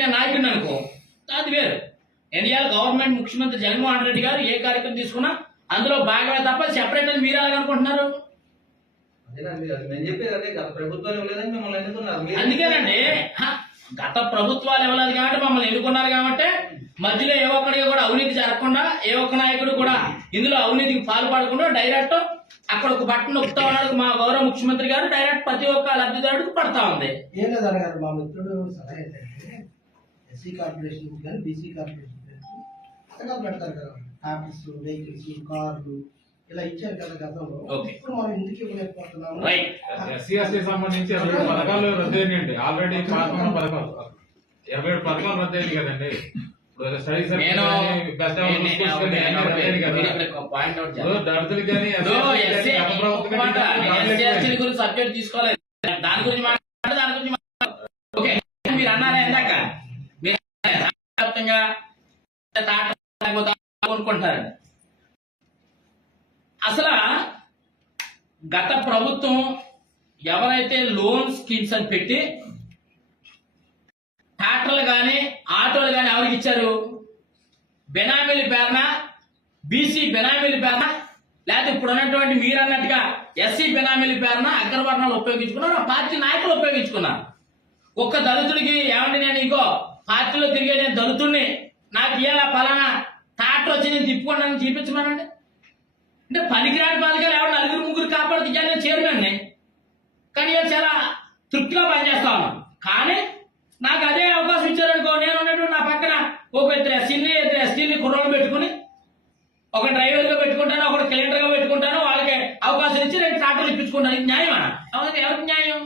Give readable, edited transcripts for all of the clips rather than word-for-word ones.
నేను నాయకుడిని అనుకో, అది వేరు. ఎన్నియాల గవర్నమెంట్ ముఖ్యమంత్రి జగన్మోహన్ రెడ్డి గారు ఏ కార్యక్రమం తీసుకున్నా అందులో భాగమే తప్ప సెపరేట్ అని మీరు అనుకుంటున్నారు. అందుకేనండి, గత ప్రభుత్వాలు ఇవ్వలేదు కాబట్టి మమ్మల్ని ఎన్నుకున్నారు కాబట్టి మధ్యలో ఏ ఒక్కడికి కూడా అవినీతి జరగకుండా, ఏ ఒక్క నాయకుడు కూడా ఇందులో అవినీతికి పాల్పడకుండా డైరెక్ట్ అక్కడ ఒక బట్టను నొక్కుతా ఉన్నాడు మా గౌరవ ముఖ్యమంత్రి గారు. డైరెక్ట్ ప్రతి ఒక్క లబ్ధిదారుడికి పడతా ఉంది. ఏం లేదన్నారు మా మిత్రుడు సలహా ఏంటంటే ఎస్సీ కార్పొరేషన్ కానీ బీసీ కార్పొరేషన్ పథకాలు పెడతారు కదా, ట్రాక్టర్స్, వెహికల్స్, కార్లు ఇలా ఇచ్చారు కదా గతంలో. ఇప్పుడు మనం ఎందుకు ఇవ్వలేకపోతున్నాము? ఎస్సీ ఎస్టీ సంబంధించి 27 పథకాలు రద్దయిందండి. ఆల్రెడీ 11 పథకాలు 27 పథకాలు రద్దయింది కదండి. దళితులు కానీ సబ్జెక్ట్ తీసుకోలేదు. దాని గురించి మీరు అన్నారా ఇందాక అనుకుంటారండి. అసలు గత ప్రభుత్వం ఎవరైతే లోన్ స్కీమ్స్ అని పెట్టి ట్రాక్టర్లు కానీ ఆటోలు కానీ ఎవరికి ఇచ్చారు? బెనామీల పేరున, బీసీ బెనామీల పేరున, లేకపోతే ఇప్పుడు ఉన్నటువంటి మీరు అన్నట్టుగా ఎస్సీ బెనామీల పేరున అగ్రవర్ణాలు ఉపయోగించుకున్నారు, పార్టీ నాయకులు ఉపయోగించుకున్నారు. ఒక్క దళితుడికి ఏమంటే నేను ఇంకో పార్టీలో తిరిగే నేను దళితుడిని, నాకు ఇవాళ ఫలానా ట్రాక్టర్ వచ్చి నేను తిప్పుకున్నాను చూపించమనండి. అంటే పనికిరాని పథకాలు ఎవరు నలుగురు ముగ్గురు కాపాడుతూ నేను చైర్మన్ని, కానీ చాలా తృప్తిగా పనిచేస్తా ఉన్నాను. కానీ నాకు అదే అవకాశం ఇచ్చారనుకో, నేను ఉన్నట్టు నా పక్కన ఒక ఇద్దరు ఎస్సీని ఇద్దరు ఎస్టీని కుర్రోలు పెట్టుకుని ఒక డ్రైవర్గా పెట్టుకుంటాను, ఒకటి క్లీనర్గా పెట్టుకుంటాను, వాళ్ళకి అవకాశం ఇచ్చి నేను ట్రాక్టర్లు ఇప్పించుకుంటాను. ఇది న్యాయమా? ఎవరికి న్యాయం?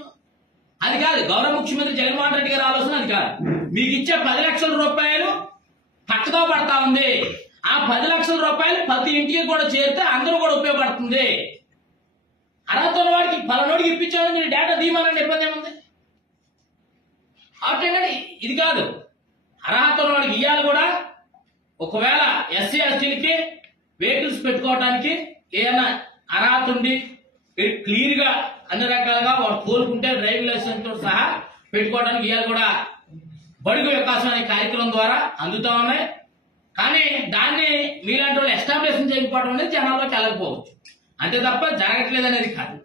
అది కాదు గౌరవ ముఖ్యమంత్రి జగన్మోహన్ రెడ్డి గారి ఆలోచన. అది కాదు. మీకు ఇచ్చే 10 లక్షల రూపాయలు పక్కతో పడతా ఉంది. ఆ 10 లక్షల రూపాయలు ప్రతి ఇంటికి కూడా చేరితే అందరూ కూడా ఉపయోగపడుతుంది. అర్హత ఉన్న వాడికి పలానోడికి ఇప్పించాలని మీరు డేటా తీయమని ఇబ్బంది ఏముంది? అట్లేనండి, ఇది కాదు. అర్హత ఉన్న వాడికి ఇవ్వాలి కూడా. ఒకవేళ ఎస్సీ ఎస్టీలకి వెహికల్స్ పెట్టుకోవడానికి ఏదైనా అర్హత ఉండి క్లియర్ గా అన్ని రకాలుగా వాడు కోరుకుంటే డ్రైవింగ్ లైసెన్స్ తో సహా పెట్టుకోవడానికి ఇవాళ కూడా బడుగు వికాసం అనే కార్యక్రమం ద్వారా అందుతా ఉన్నాయి. కానీ దాన్ని మీలాంటి వాళ్ళు ఎస్టాబ్లిష్ చేయకపోవడం అనేది జనాల్లోకి వెళ్ళకపోవచ్చు, అంతే తప్ప జరగట్లేదు అనేది కాదు.